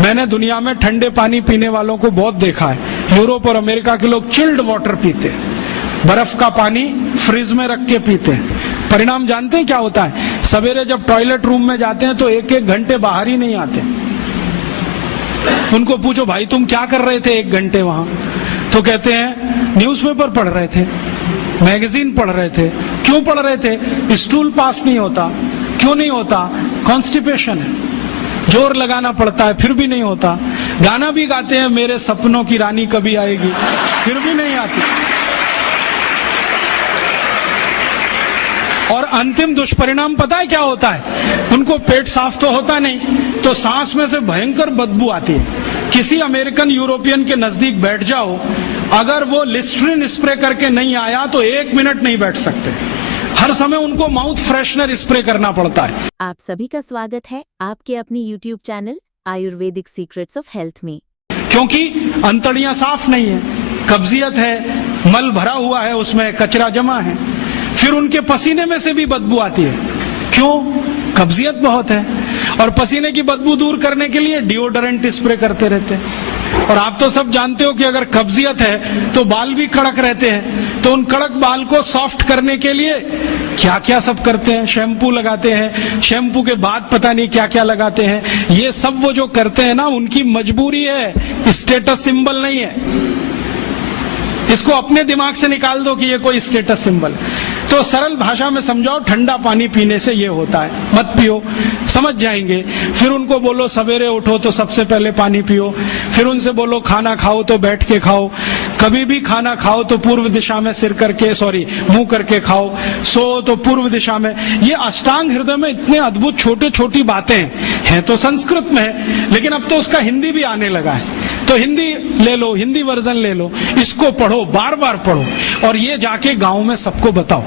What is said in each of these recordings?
मैंने दुनिया में ठंडे पानी पीने वालों को बहुत देखा है। यूरोप और अमेरिका के लोग चिल्ड वाटर पीते हैं, बर्फ का पानी फ्रिज में रख के पीते हैं। परिणाम जानते हैं क्या होता है? सवेरे जब टॉयलेट रूम में जाते हैं तो 1-1 घंटे बाहर ही नहीं आते। उनको पूछो भाई तुम क्या कर रहे थे 1 घंटे वहां? तो कहते हैं न्यूज़पेपर पढ़ रहे थे, मैगजीन पढ़ रहे थे। क्यों पढ़ रहे थे? स्टूल पास नहीं होता। क्यों नहीं होता? कॉन्स्टिपेशन है, जोर लगाना पड़ता है फिर भी नहीं होता। गाना भी गाते हैं मेरे सपनों की रानी कभी आएगी, फिर भी नहीं आती। और अंतिम दुष्परिणाम पता है क्या होता है? उनको पेट साफ तो होता नहीं, तो सांस में से भयंकर बदबू आती है। किसी अमेरिकन यूरोपियन के नजदीक बैठ जाओ, अगर वो लिस्ट्रीन स्प्रे करके नहीं आया तो 1 मिनट नहीं बैठ सकते। हर समय उनको माउथ फ्रेशनर स्प्रे करना पड़ता है। आप सभी का स्वागत है आपके अपनी YouTube channel Ayurvedic secrets of health में। क्योंकि अंतड़ियां साफ नहीं है, कब्जियत है, मल भरा हुआ है, उसमें कचरा जमा है, फिर उनके पसीने में से भी बदबू आती है। क्यों? कब्जियत बहुत है। और पसीने की बदबू दूर करने के लिए डिओडोरेंट स्प्रे करते रहते हैं। और आप तो सब जानते हो कि अगर कब्जियत है तो बाल भी कड़क रहते हैं, तो उन कड़क बाल को सॉफ्ट करने के लिए क्या क्या सब करते हैं। शैम्पू लगाते हैं, शैम्पू के बाद पता नहीं क्या क्या लगाते हैं। ये सब वो जो करते हैं ना, उनकी मजबूरी है, स्टेटस सिंबल नहीं है। इसको अपने दिमाग से निकाल दो कि ये कोई स्टेटस सिंबल। तो सरल भाषा में समझाओ, ठंडा पानी पीने से ये होता है, मत पियो, समझ जाएंगे। फिर उनको बोलो सवेरे उठो तो सबसे पहले पानी पियो। फिर उनसे बोलो खाना खाओ तो बैठ के खाओ, कभी भी खाना खाओ तो पूर्व दिशा में मुंह करके खाओ, सो तो पूर्व दिशा में। ये अष्टांग हृदय में इतने अद्भुत छोटे छोटी बातें हैं तो संस्कृत में है, लेकिन अब तो उसका हिंदी भी आने लगा है। तो हिंदी ले लो, हिंदी वर्जन ले लो, इसको पढ़ो, बार बार पढ़ो, और ये जाके गांव में सबको बताओ।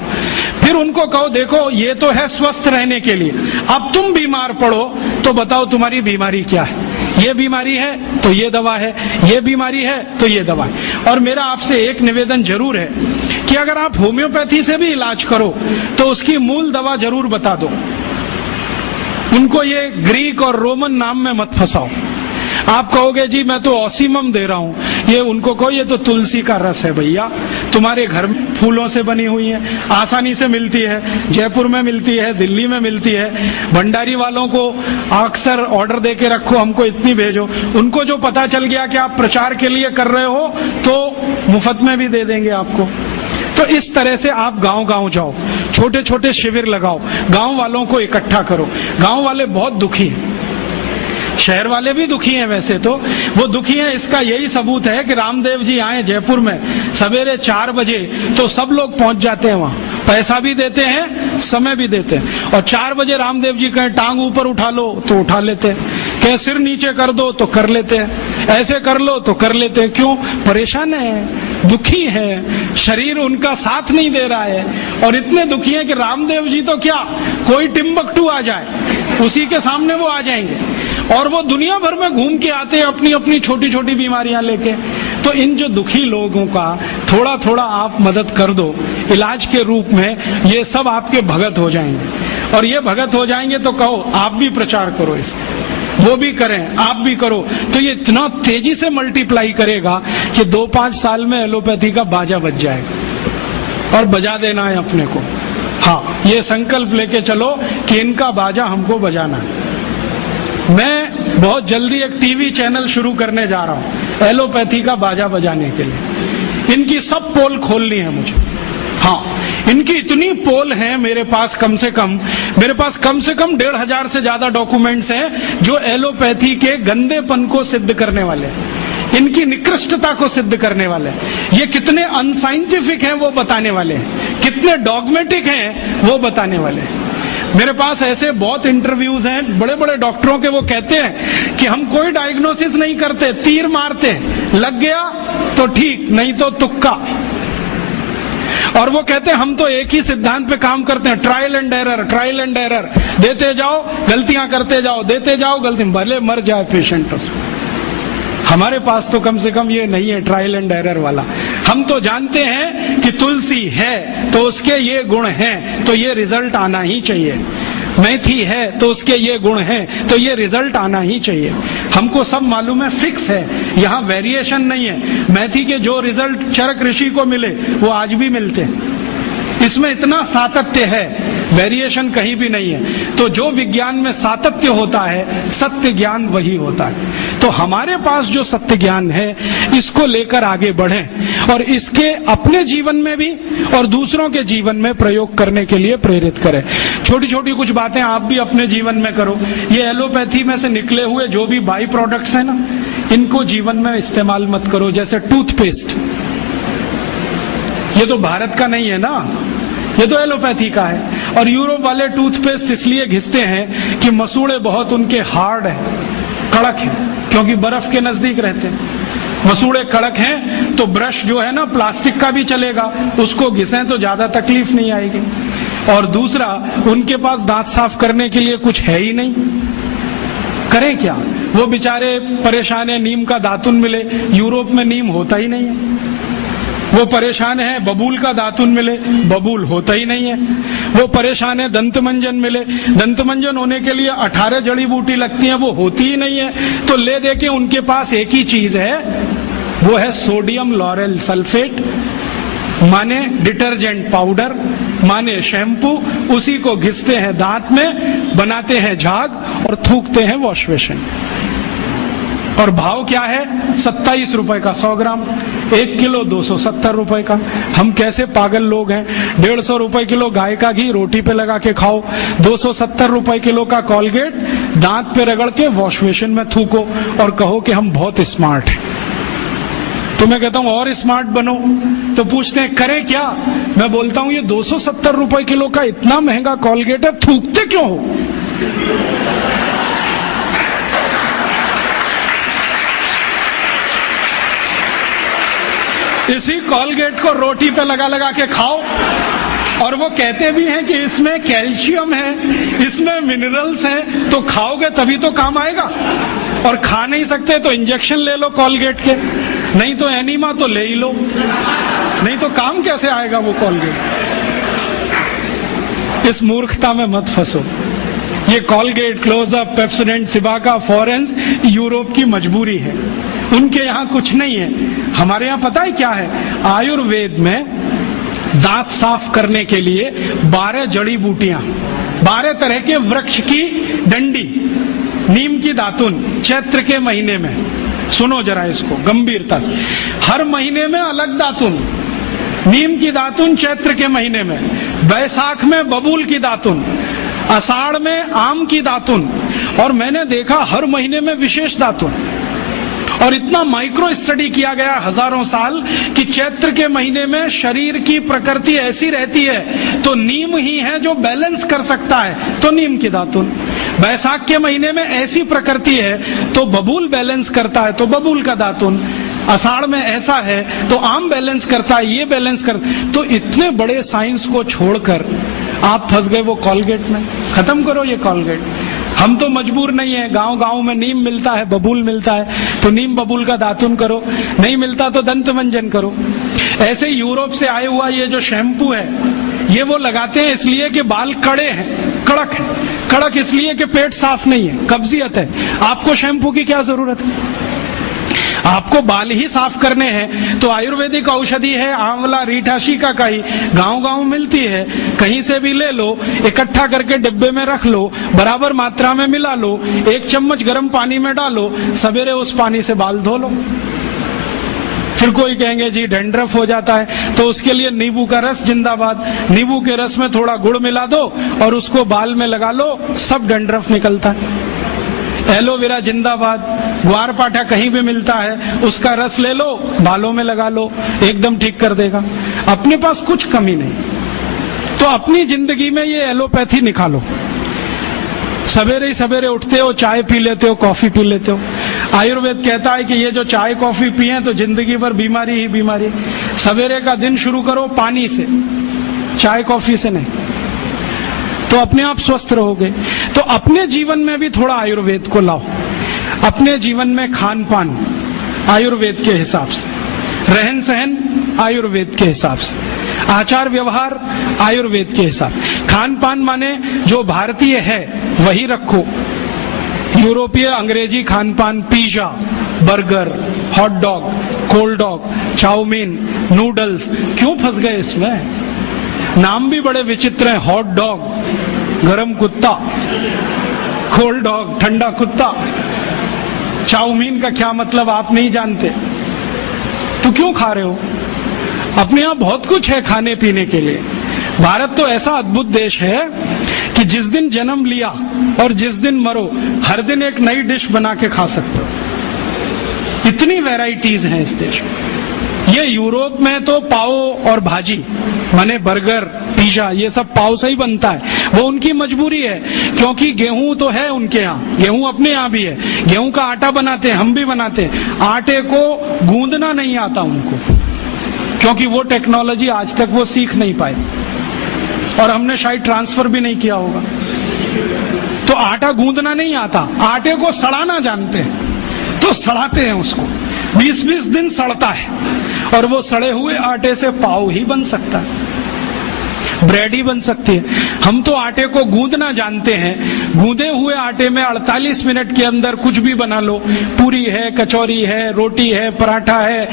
फिर उनको कहो देखो ये तो है स्वस्थ रहने के लिए, अब तुम बीमार पड़ो तो बताओ तुम्हारी बीमारी क्या है। ये बीमारी है तो ये दवा है, ये बीमारी है तो ये दवा है। और मेरा आपसे एक निवेदन जरूर है कि अगर आप होम्योपैथी से भी इलाज करो तो उसकी मूल दवा जरूर बता दो। उनको ये ग्रीक और रोमन नाम में मत फंसाओ। आप कहोगे जी मैं तो ऑसीमम दे रहा हूं, ये उनको कहो ये तो तुलसी का रस है भैया, तुम्हारे घर में फूलों से बनी हुई है, आसानी से मिलती है, जयपुर में मिलती है, दिल्ली में मिलती है। भंडारी वालों को अक्सर ऑर्डर दे के रखो, हमको इतनी भेजो। उनको जो पता चल गया कि आप प्रचार के लिए कर रहे हो तो मुफ्त में भी दे देंगे आपको। तो इस तरह से आप गांव गांव जाओ, छोटे छोटे शिविर लगाओ, गांव वालों को इकट्ठा करो। गांव वाले बहुत दुखी हैं, शहर वाले भी दुखी हैं। वैसे तो वो दुखी हैं, इसका यही सबूत है कि रामदेव जी आए जयपुर में सवेरे 4 बजे तो सब लोग पहुंच जाते हैं वहां, पैसा भी देते हैं, समय भी देते हैं। और 4 बजे रामदेव जी कहें टांग ऊपर उठा लो तो उठा लेते हैं, कहें सिर नीचे कर दो तो कर लेते हैं, ऐसे कर लो तो कर लेते हैं। क्यों? परेशान है, दुखी है, शरीर उनका साथ नहीं दे रहा है। और इतने दुखी हैं कि रामदेव जी तो क्या, कोई टिम्बकटू आ जाए उसी के सामने वो आ जाएंगे, और वो दुनिया भर में घूम के आते हैं अपनी अपनी छोटी छोटी बीमारियां लेके। तो इन जो दुखी लोगों का थोड़ा थोड़ा आप मदद कर दो इलाज के रूप में, ये सब आपके भगत हो जाएंगे। और ये भगत हो जाएंगे तो कहो आप भी प्रचार करो इसका, वो भी करें, आप भी करो, तो ये इतना तेजी से मल्टीप्लाई करेगा कि 2-5 साल में एलोपैथी का बाजा बज जाएगा। और बजा देना है अपने को, हाँ, ये संकल्प लेके चलो कि इनका बाजा हमको बजाना है। मैं बहुत जल्दी एक टीवी चैनल शुरू करने जा रहा हूं एलोपैथी का बाजा बजाने के लिए। इनकी सब पोल खोलनी है मुझे, हाँ, इनकी इतनी पोल हैं मेरे पास, कम से कम 1,500 से ज्यादा डॉक्यूमेंट्स हैं जो एलोपैथी के गंदेपन को सिद्ध करने वाले हैं, इनकी निकृष्टता को सिद्ध करने वाले हैं। ये कितने अनसाइंटिफिक हैं वो बताने वाले हैं, कितने डॉगमेटिक हैं वो बताने वाले हैं। मेरे पास ऐसे बहुत इंटरव्यूज हैं बड़े बड़े डॉक्टरों के, वो कहते हैं कि हम कोई डायग्नोसिस नहीं करते, तीर मारते, लग गया तो ठीक, नहीं तो तुक्का। और वो कहते हैं हम तो एक ही सिद्धांत पे काम करते हैं, ट्रायल एंड एरर, देते जाओ गलतियां करते जाओ, देते जाओ गलती, भले मर जाए पेशेंट उसमें। हमारे पास तो कम से कम ये नहीं है ट्रायल एंड एरर वाला। हम तो जानते हैं कि तुलसी है तो उसके ये गुण हैं, तो ये रिजल्ट आना ही चाहिए। मेथी है तो उसके ये गुण हैं, तो ये रिजल्ट आना ही चाहिए। हमको सब मालूम है, फिक्स है, यहाँ वेरिएशन नहीं है। मेथी के जो रिजल्ट चरक ऋषि को मिले वो आज भी मिलते हैं। इसमें इतना सातत्य है, वेरिएशन कहीं भी नहीं है। तो जो विज्ञान में सातत्य होता है, सत्य ज्ञान वही होता है। तो हमारे पास जो सत्य ज्ञान है, इसको लेकर आगे बढ़ें और इसके अपने जीवन में भी और दूसरों के जीवन में प्रयोग करने के लिए प्रेरित करें। छोटी छोटी कुछ बातें आप भी अपने जीवन में करो। ये एलोपैथी में से निकले हुए जो भी बाई प्रोडक्ट्स हैं ना, इनको जीवन में इस्तेमाल मत करो। जैसे टूथपेस्ट, ये तो भारत का नहीं है ना, ये तो एलोपैथी का है। और यूरोप वाले टूथपेस्ट इसलिए घिसते हैं कि मसूड़े बहुत उनके हार्ड है, कड़क है, क्योंकि बर्फ के नजदीक रहते हैं। मसूड़े कड़क हैं तो ब्रश जो है ना प्लास्टिक का भी चलेगा, उसको घिसें तो ज्यादा तकलीफ नहीं आएगी। और दूसरा, उनके पास दांत साफ करने के लिए कुछ है ही नहीं, करें क्या? वो बेचारे परेशान है, नीम का दातुन मिले, यूरोप में नीम होता ही नहीं है। वो परेशान है, बबूल का दातुन मिले, बबूल होता ही नहीं है। वो परेशान है, दंतमंजन मिले, दंतमंजन होने के लिए 18 जड़ी बूटी लगती हैं, वो होती ही नहीं है। तो ले दे के उनके पास एक ही चीज है, वो है सोडियम लॉरेल सल्फेट, माने डिटर्जेंट पाउडर, माने शैम्पू। उसी को घिसते हैं दांत में, बनाते हैं झाग और थूकते हैं वॉश बेसिन। और भाव क्या है? 27 रुपए का 100 ग्राम, 1 किलो 270 रुपए का। हम कैसे पागल लोग हैं। 150 रुपए किलो गाय का घी रोटी पे लगा के खाओ, 270 रुपए किलो का कॉलगेट दांत पे रगड़ के वॉश बेसिन में थूको और कहो कि हम बहुत स्मार्ट हैं। तो मैं कहता हूं और स्मार्ट बनो। तो पूछते हैं करें क्या? मैं बोलता हूं ये 270 रुपए किलो का इतना महंगा कॉलगेट है, थूकते क्यों हो? इसी कॉलगेट को रोटी पे लगा लगा के खाओ। और वो कहते भी हैं कि इसमें कैल्शियम है, इसमें मिनरल्स हैं, तो खाओगे तभी तो काम आएगा। और खा नहीं सकते तो इंजेक्शन ले लो कॉलगेट के, नहीं तो एनीमा तो ले ही लो, नहीं तो काम कैसे आएगा वो कॉलगेट। इस मूर्खता में मत फंसो। ये Colgate, close up, Pepsodent, Cibaca, Forhans Europe की मजबूरी है, उनके यहाँ कुछ नहीं है। हमारे यहाँ पता है क्या है? आयुर्वेद में दांत साफ करने के लिए 12 जड़ी बूटियां, 12 तरह के वृक्ष की डंडी, नीम की दातुन, चैत्र के महीने में, सुनो जरा इसको गंभीरता से, हर महीने में अलग दातुन। नीम की दातुन चैत्र के महीने में, बैसाख में बबूल की दातुन, आषाढ़ में आम की दातुन, और मैंने देखा हर महीने में विशेष दातुन। और इतना माइक्रो स्टडी किया गया हजारों साल कि चैत्र के महीने में शरीर की प्रकृति ऐसी रहती है तो नीम ही है जो बैलेंस कर सकता है, तो नीम की दातुन। बैसाख के महीने में ऐसी प्रकृति है तो बबूल बैलेंस करता है, तो बबूल का दातुन। आषाढ़ में ऐसा है तो आम बैलेंस करता है, ये बैलेंस कर। तो इतने बड़े साइंस को छोड़कर आप फंस गए वो कॉलगेट में। खत्म करो ये कॉलगेट। हम तो मजबूर नहीं है, गांव गांव में नीम मिलता है, बबूल मिलता है, तो नीम बबूल का दातुन करो, नहीं मिलता तो दंतमंजन करो। ऐसे यूरोप से आए हुआ ये जो शैम्पू है, ये वो लगाते हैं इसलिए कि बाल कड़े हैं, कड़क है। कड़क इसलिए कि पेट साफ नहीं है, कब्जियत है। आपको शैम्पू की क्या जरूरत है? आपको बाल ही साफ करने हैं तो आयुर्वेदिक औषधि है, आंवला, रीठा, शिकाकाई, गांव गांव मिलती है, कहीं से भी ले लो, इकट्ठा करके डिब्बे में रख लो, बराबर मात्रा में मिला लो, 1 चम्मच गर्म पानी में डालो, सवेरे उस पानी से बाल धो लो। फिर कोई कहेंगे जी डैंड्रफ हो जाता है, तो उसके लिए नींबू का रस जिंदाबाद। नींबू के रस में थोड़ा गुड़ मिला दो और उसको बाल में लगा लो, सब डैंड्रफ निकलता है। एलोवेरा जिंदाबाद। ग्वारपाठा कहीं भी मिलता है, उसका रस ले लो, बालों में लगा लो, एकदम ठीक कर देगा। अपने पास कुछ कमी नहीं। तो अपनी जिंदगी में ये एलोपैथी निकालो। सवेरे ही सवेरे उठते हो, चाय पी लेते हो, कॉफी पी लेते हो। आयुर्वेद कहता है कि ये जो चाय कॉफी पिए तो जिंदगी भर बीमारी ही बीमारी। सवेरे का दिन शुरू करो पानी से, चाय कॉफी से नहीं, तो अपने आप स्वस्थ रहोगे। तो अपने जीवन में भी थोड़ा आयुर्वेद को लाओ। अपने जीवन में खान पान आयुर्वेद के हिसाब से, रहन सहन आयुर्वेद के हिसाब से, आचार व्यवहार आयुर्वेद के हिसाब, खान पान माने जो भारतीय है वही रखो। यूरोपीय अंग्रेजी खान पान, pizza, burger, hot dog, cold dog, chow mein, noodles, क्यों फंस गए इसमें? नाम भी बड़े विचित्र हैं, हॉट डॉग गरम कुत्ता, कोल्ड डॉग ठंडा कुत्ता, चाउमीन का क्या मतलब आप नहीं जानते तो क्यों खा रहे हो? अपने यहाँ बहुत कुछ है खाने पीने के लिए। भारत तो ऐसा अद्भुत देश है कि जिस दिन जन्म लिया और जिस दिन मरो हर दिन एक नई डिश बना के खा सकते हो। इतनी वैरायटीज हैं इस देश में। ये यूरोप में तो पाव और भाजी माने बर्गर, पिज्जा, ये सब पाव से ही बनता है। वो उनकी मजबूरी है, क्योंकि गेहूं तो है उनके यहाँ, गेहूं अपने यहाँ भी है, गेहूं का आटा बनाते हैं, हम भी बनाते हैं। आटे को गूंदना नहीं आता उनको, क्योंकि वो टेक्नोलॉजी आज तक वो सीख नहीं पाए और हमने शायद ट्रांसफर भी नहीं किया होगा। तो आटा गूंदना नहीं आता, आटे को सड़ाना जानते हैं, तो सड़ाते हैं उसको, 20-20 दिन सड़ता है और वो सड़े हुए आटे से पाव ही बन सकता है, ब्रेड ही बन सकती है। हम तो आटे को गूंदना जानते हैं, गूंदे हुए आटे में 48 मिनट के अंदर कुछ भी बना लो, पूरी है, कचौरी है, रोटी है, पराठा है,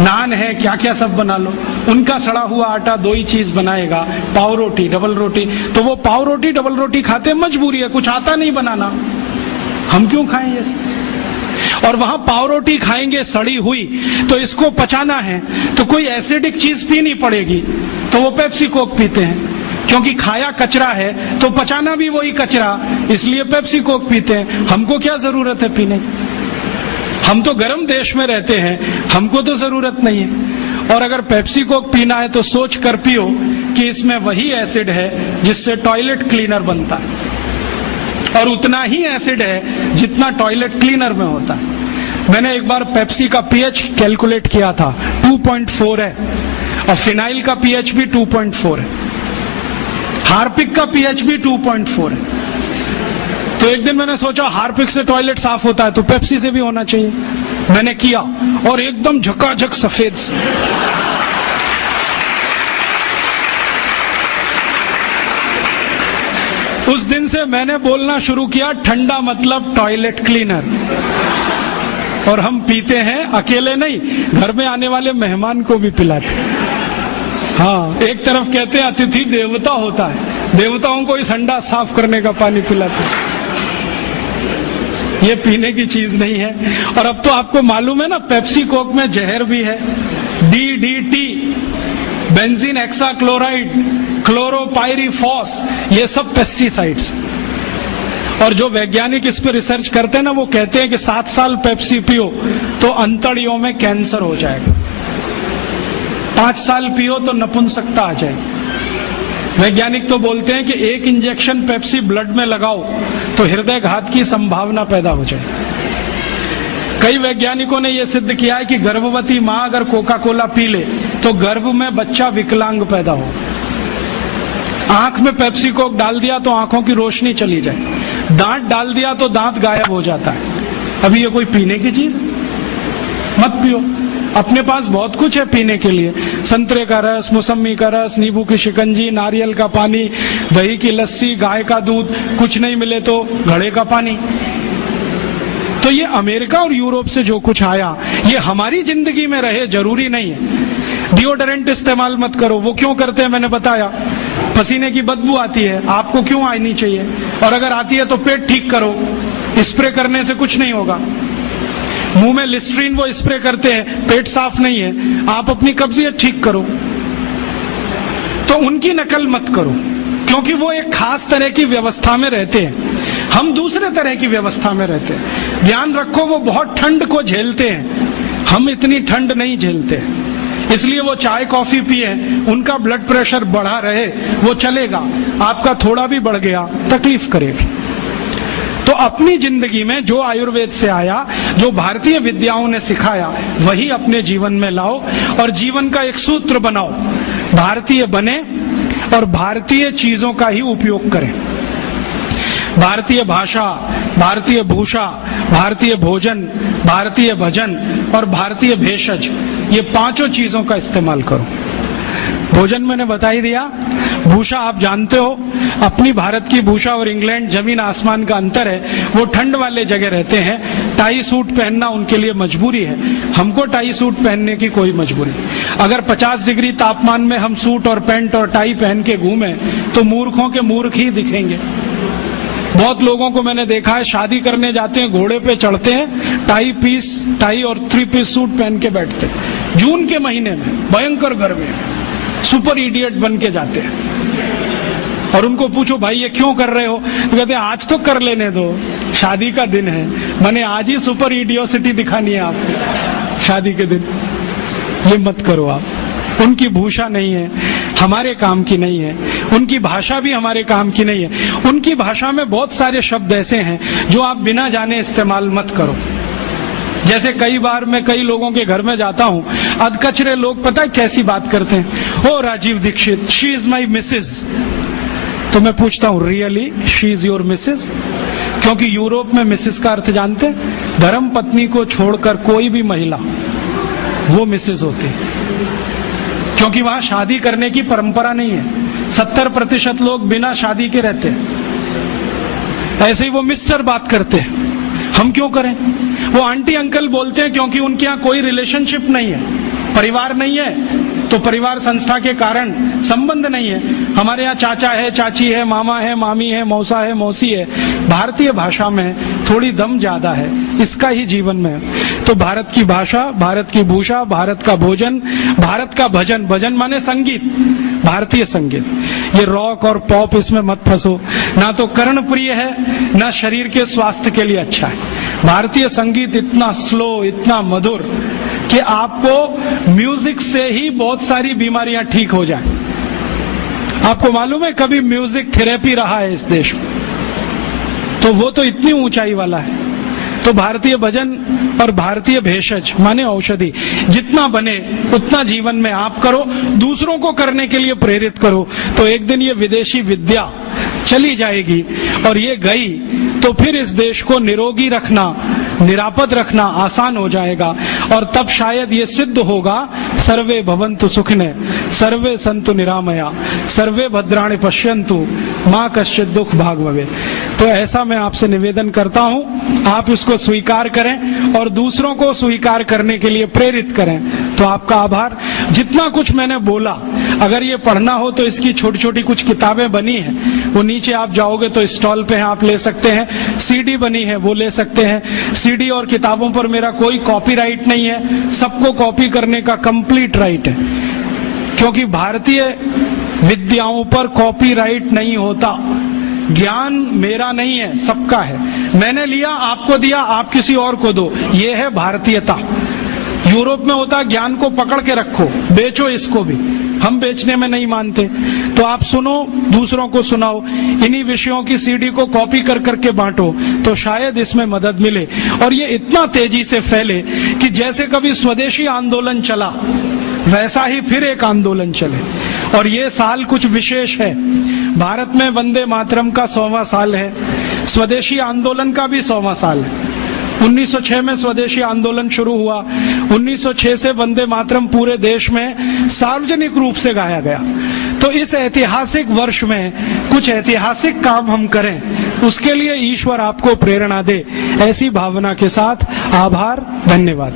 नान है, क्या क्या सब बना लो। उनका सड़ा हुआ आटा 2 ही चीज बनाएगा, पाव रोटी, डबल रोटी। तो वो पाव रोटी डबल रोटी खाते, मजबूरी है, कुछ आता नहीं बनाना, हम क्यों खाएं ये सब? और वहां पाव रोटी खाएंगे सड़ी हुई, तो इसको पचाना है तो कोई एसिडिक चीज पीनी पड़ेगी, तो वो पेप्सी कोक पीते हैं, क्योंकि खाया कचरा है तो पचाना भी वही कचरा, इसलिए पेप्सी कोक पीते हैं। हमको क्या जरूरत है पीने की? हम तो गर्म देश में रहते हैं, हमको तो जरूरत नहीं है। और अगर पेप्सी कोक पीना है तो सोच कर पियो कि इसमें वही एसिड है जिससे टॉयलेट क्लीनर बनता है, और उतना ही एसिड है जितना टॉयलेट क्लीनर में होता है। मैंने एक बार पेप्सी का पीएच कैलकुलेट किया था, 2.4 है, और फिनाइल का पीएच भी 2.4 है, हार्पिक का पीएच भी 2.4 है। तो एक दिन मैंने सोचा हार्पिक से टॉयलेट साफ होता है तो पेप्सी से भी होना चाहिए। मैंने किया और एकदम झकाझक सफेद से। उस दिन से मैंने बोलना शुरू किया, ठंडा मतलब टॉयलेट क्लीनर। और हम पीते हैं, अकेले नहीं, घर में आने वाले मेहमान को भी पिलाते। हाँ, एक तरफ कहते हैं अतिथि देवता होता है, देवताओं को इस हंडा साफ करने का पानी पिलाते। ये पीने की चीज नहीं है। और अब तो आपको मालूम है ना, पेप्सी कोक में जहर भी है, DDT, बेंजीन हेक्साक्लोराइड, क्लोरोपाइरीफॉस, ये सब पेस्टिसाइड्स। और जो वैज्ञानिक इस पे रिसर्च करते हैं ना, वो कहते हैं कि 7 साल पेप्सी पियो तो अंतड़ियों में कैंसर हो जाएगा, 5 साल पियो तो नपुंसकता आ जाएगी। वैज्ञानिक तो बोलते हैं कि 1 इंजेक्शन पेप्सी ब्लड में लगाओ तो हृदय घात की संभावना पैदा हो जाए। कई वैज्ञानिकों ने यह सिद्ध किया है कि गर्भवती मां अगर कोका कोला पी ले तो गर्भ में बच्चा विकलांग पैदा हो। आंख में पेप्सी कोक डाल दिया तो आंखों की रोशनी चली जाए, दांत डाल दिया तो दांत गायब हो जाता है। अभी ये कोई पीने की चीज? मत पियो। अपने पास बहुत कुछ है पीने के लिए, संतरे का रस, मौसमी का रस, नींबू की शिकंजी, नारियल का पानी, दही की लस्सी, गाय का दूध, कुछ नहीं मिले तो घड़े का पानी। तो ये अमेरिका और यूरोप से जो कुछ आया ये हमारी जिंदगी में रहे जरूरी नहीं है। डिओडोरेंट इस्तेमाल मत करो, वो क्यों करते हैं मैंने बताया, पसीने की बदबू आती है, आपको क्यों आनी चाहिए? और अगर आती है तो पेट ठीक करो, स्प्रे करने से कुछ नहीं होगा। मुंह में लिस्ट्रीन वो स्प्रे करते हैं, पेट साफ नहीं है, आप अपनी कब्जियत ठीक करो। तो उनकी नकल मत करो, क्योंकि वो एक खास तरह की व्यवस्था में रहते हैं, हम दूसरे तरह की व्यवस्था में रहते हैं। ध्यान रखो, वो बहुत ठंड को झेलते हैं, हम इतनी ठंड नहीं झेलते, इसलिए वो चाय कॉफी पिए, उनका ब्लड प्रेशर बढ़ा रहे वो चलेगा, आपका थोड़ा भी बढ़ गया तकलीफ करेगा। तो अपनी जिंदगी में जो आयुर्वेद से आया, जो भारतीय विद्याओं ने सिखाया, वही अपने जीवन में लाओ और जीवन का एक सूत्र बनाओ, भारतीय बने और भारतीय चीजों का ही उपयोग करें। भारतीय भाषा, भारतीय भूषा, भारतीय भोजन, भारतीय भजन और भारतीय भेषज, ये 5 चीजों का इस्तेमाल करो। भोजन मैंने बता ही दिया। भूषा आप जानते हो, अपनी भारत की भूषा और इंग्लैंड जमीन आसमान का अंतर है। वो ठंड वाले जगह रहते हैं, टाई सूट पहनना उनके लिए मजबूरी है। हमको टाई सूट पहनने की कोई मजबूरी। अगर 50 डिग्री तापमान में हम सूट और पैंट और टाई पहन के घूमें तो मूर्खों के मूर्ख ही दिखेंगे। बहुत लोगों को मैंने देखा है, शादी करने जाते हैं, घोड़े पे चढ़ते हैं, टाई और 3 पीस सूट पहन के बैठते हैं। जून के महीने में भयंकर गर्मी में सुपर इडियट बन के जाते हैं। और उनको पूछो भाई ये क्यों कर रहे हो, तो कहते हैं आज तो कर लेने दो, शादी का दिन है, मैंने आज ही सुपर इडियोसिटी दिखानी है आपको शादी के दिन। ये मत करो आप। उनकी भूषा नहीं है, हमारे काम की नहीं है। उनकी भाषा भी हमारे काम की नहीं है। उनकी भाषा में बहुत सारे शब्द ऐसे हैं जो आप बिना जाने इस्तेमाल मत करो। जैसे कई बार मैं कई लोगों के घर में जाता हूं, अधकचरे लोग पता है कैसी बात करते हैं, oh Rajiv Dixit, she is my Mrs. तो मैं पूछता हूं really she is your Mrs? क्योंकि यूरोप में मिसेज का अर्थ जानते हैं, धर्म पत्नी को छोड़कर कोई भी महिला वो मिसेज होती है, क्योंकि वहां शादी करने की परंपरा नहीं है। 70% लोग बिना शादी के रहते हैं। ऐसे ही वो मिस्टर बात करते हैं, हम क्यों करें? वो आंटी अंकल बोलते हैं क्योंकि उनके यहाँ कोई रिलेशनशिप नहीं है, परिवार नहीं है, तो परिवार संस्था के कारण संबंध नहीं है। हमारे यहाँ चाचा है, चाची है, मामा है, मामी है, मौसा है, मौसी है। भारतीय भाषा में थोड़ी दम ज्यादा है, इसका ही जीवन में है। तो भारत की भाषा, भारत की भूषा, भारत का भोजन, भारत का भजन, भजन माने संगीत, भारतीय संगीत। ये रॉक और पॉप इसमें मत फंसो, ना तो कर्ण प्रिय है ना शरीर के स्वास्थ्य के लिए अच्छा है। भारतीय संगीत इतना स्लो, इतना मधुर कि आपको म्यूजिक से ही बहुत सारी बीमारियां ठीक हो जाए। आपको मालूम है कभी म्यूजिक थेरेपी रहा है इस देश में, तो वो तो इतनी ऊंचाई वाला है। तो भारतीय भजन और भारतीय भेषज माने औषधि जितना बने उतना जीवन में आप करो, दूसरों को करने के लिए प्रेरित करो। तो एक दिन ये विदेशी विद्या चली जाएगी, और ये गई तो फिर इस देश को निरोगी रखना, निरापद रखना आसान हो जाएगा। और तब शायद ये सिद्ध होगा, सर्वे भवन्तु सुखिनः, सर्वे सन्तु निरामया, सर्वे भद्राणि पश्यन्तु, मां कश्चित् दुख भाग भवेत्। तो ऐसा मैं आपसे निवेदन करता हूं, आप इसको स्वीकार करें और दूसरों को स्वीकार करने के लिए प्रेरित करें। तो आपका आभार। जितना कुछ मैंने बोला, अगर ये पढ़ना हो तो इसकी छोटी छोटी कुछ किताबें बनी हैं, वो नीचे आप जाओगे तो स्टॉल पे हैं, आप ले सकते हैं। सीडी बनी है, वो ले सकते हैं। सीडी और किताबों पर मेरा कोई कॉपीराइट नहीं है, सबको कॉपी करने का कंप्लीट राइट है, क्योंकि भारतीय विद्याओं पर कॉपीराइट नहीं होता। ज्ञान मेरा नहीं है, सबका है। मैंने लिया, आपको दिया, आप किसी और को दो, ये है भारतीयता। यूरोप में होता ज्ञान को पकड़ के रखो, बेचो इसको भी, हम बेचने में नहीं मानते। तो आप सुनो, दूसरों को सुनाओ, इन्हीं विषयों की सीडी को कॉपी कर करके बांटो, तो शायद इसमें मदद मिले और ये इतना तेजी से फैले कि जैसे कभी स्वदेशी आंदोलन चला वैसा ही फिर एक आंदोलन चले। और ये साल कुछ विशेष है, भारत में वंदे मातरम का 100वां साल है, स्वदेशी आंदोलन का भी 100वां साल है। 1906 में स्वदेशी आंदोलन शुरू हुआ, 1906 से वंदे मातरम पूरे देश में सार्वजनिक रूप से गाया गया। तो इस ऐतिहासिक वर्ष में कुछ ऐतिहासिक काम हम करें, उसके लिए ईश्वर आपको प्रेरणा दे, ऐसी भावना के साथ आभार, धन्यवाद।